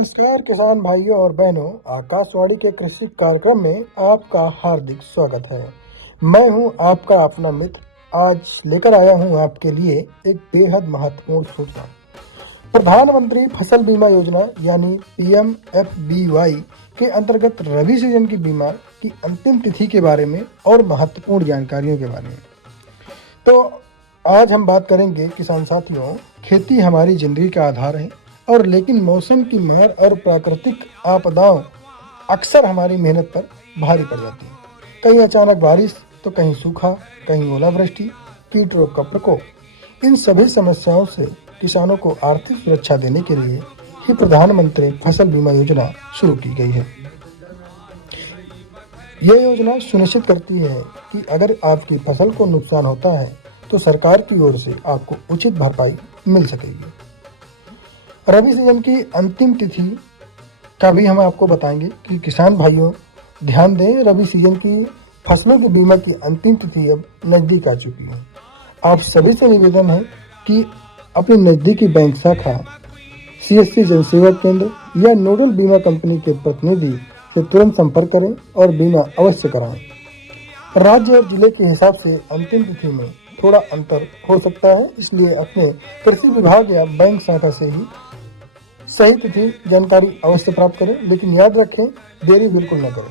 नमस्कार किसान भाइयों और बहनों, आकाशवाणी के कृषि कार्यक्रम में आपका हार्दिक स्वागत है। मैं हूं आपका अपना मित्र। आज लेकर आया हूं आपके लिए एक बेहद महत्वपूर्ण सूचना। प्रधानमंत्री फसल बीमा योजना यानी PMFBY के अंतर्गत रबी सीजन की बीमा की अंतिम तिथि के बारे में और महत्वपूर्ण जानकारियों के बारे में। तो आज हम बात करेंगे किसान साथियों, खेती हमारी जिंदगी का आधार है और लेकिन मौसम की मार और प्राकृतिक आपदाओं अक्सर हमारी मेहनत पर भारी पड़ जाती है। कहीं अचानक बारिश तो कहीं सूखा, कहीं ओलावृष्टि, कीट रोग का प्रकोप। इन सभी समस्याओं से किसानों को आर्थिक सुरक्षा देने के लिए ही प्रधानमंत्री फसल बीमा योजना शुरू की गई है। यह योजना सुनिश्चित करती है कि अगर आपकी फसल को नुकसान होता है तो सरकार की ओर से आपको उचित भरपाई मिल सकेगी। रबी सीजन की अंतिम तिथि का भी हम आपको बताएंगे कि किसान भाइयों ध्यान दें, रबी सीजन की फसलों की बीमा की अंतिम तिथि अब नजदीक आ चुकी है। आप सभी से निवेदन है कि अपनी नजदीकी बैंक शाखा, CSC जनसेवा केंद्र या नोडल बीमा कंपनी के प्रतिनिधि से तुरंत संपर्क करें और बीमा अवश्य कराएं। राज्य और जिले के हिसाब से अंतिम तिथि में थोड़ा अंतर हो सकता है, इसलिए अपने कृषि विभाग या बैंक शाखा से ही सही तिथि जानकारी अवश्य प्राप्त करें, लेकिन याद रखें देरी बिल्कुल न करें।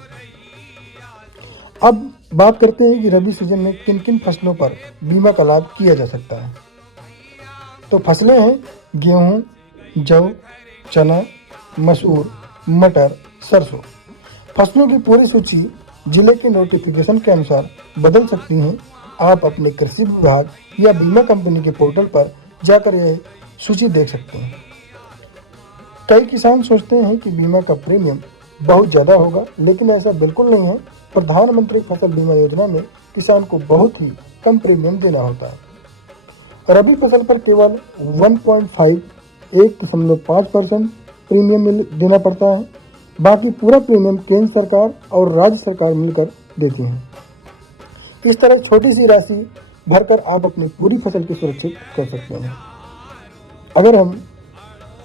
अब बात करते हैं कि रबी सीजन में किन किन फसलों पर बीमा का लाभ किया जा सकता है। तो फसलें हैं गेहूं, जौ, चना, मसूर, मटर, सरसों। फसलों की पूरी सूची जिले के नोटिफिकेशन के अनुसार बदल सकती हैं। आप अपने कृषि विभाग या बीमा कंपनी के पोर्टल पर जाकर यह सूची देख सकते हैं। कई किसान सोचते हैं कि बीमा का प्रीमियम बहुत ज़्यादा होगा, लेकिन ऐसा बिल्कुल नहीं है। प्रधानमंत्री फसल बीमा योजना में किसान को बहुत ही कम प्रीमियम देना होता है। रबी फसल पर केवल 1.5% प्रीमियम देना पड़ता है। बाकी पूरा प्रीमियम केंद्र सरकार और राज्य सरकार मिलकर देती हैं। इस तरह छोटी सी राशि भरकर आप अपनी पूरी फसल की सुरक्षित कर सकते हैं। अगर हम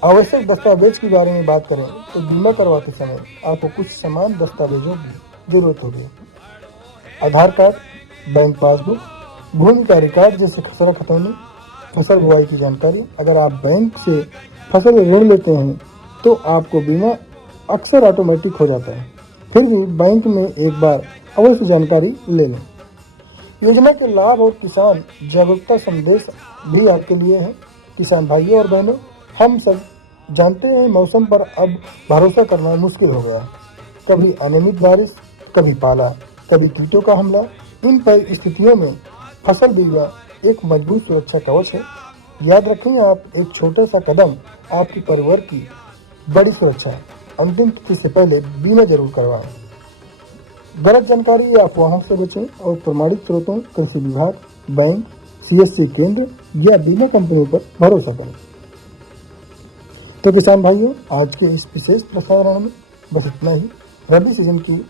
आवश्यक दस्तावेज के बारे में बात करें तो बीमा करवाते समय आपको कुछ समान दस्तावेजों की जरूरत होगी। आधार कार्ड, बैंक पासबुक, भूमि का रिकॉर्ड जैसे खसरा खतौनी, फसल बुआई की जानकारी। अगर आप बैंक से फसल ऋण लेते हैं तो आपको बीमा अक्सर ऑटोमेटिक हो जाता है, फिर भी बैंक में एक बार अवश्य जानकारी ले लें। योजना के लाभ और किसान जागरूकता संदेश भी आपके लिए है। किसान भाइयों और बहनों, हम सब जानते हैं मौसम पर अब भरोसा करना मुश्किल हो गया है। कभी अनियमित बारिश, कभी पाला, कभी कीटों का हमला। इन परिस्थितियों में फसल बीमा एक मजबूत सुरक्षा कवच है। याद रखें, आप एक छोटा सा कदम आपके परिवार की बड़ी सुरक्षा है। अंतिम तिथि से पहले बीमा जरूर करवाएं। गलत जानकारी या अफवाहों से बचें और प्रमाणित स्रोतों, कृषि विभाग, बैंक, CSC केंद्र या बीमा कंपनियों पर भरोसा करें। तो किसान भाइयों, आज के इस विशेष प्रसारण में बस इतना ही। रबी सीजन की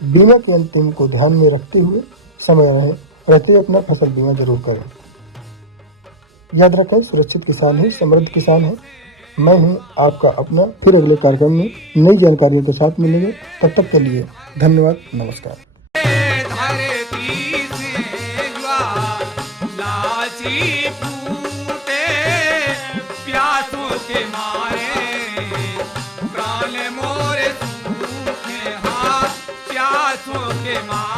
बीमा के अंतिम को ध्यान में रखते हुए समय रहते हुए अपना फसल बीमा जरूर करें। याद रखें, सुरक्षित किसान ही समृद्ध किसान है। मैं हूं आपका अपना। फिर अगले कार्यक्रम में नई जानकारियों के साथ मिलेंगे। तब तक के लिए धन्यवाद, नमस्कार। के मारे प्राण मोरे सूखे, हाँ प्यासों के मारे।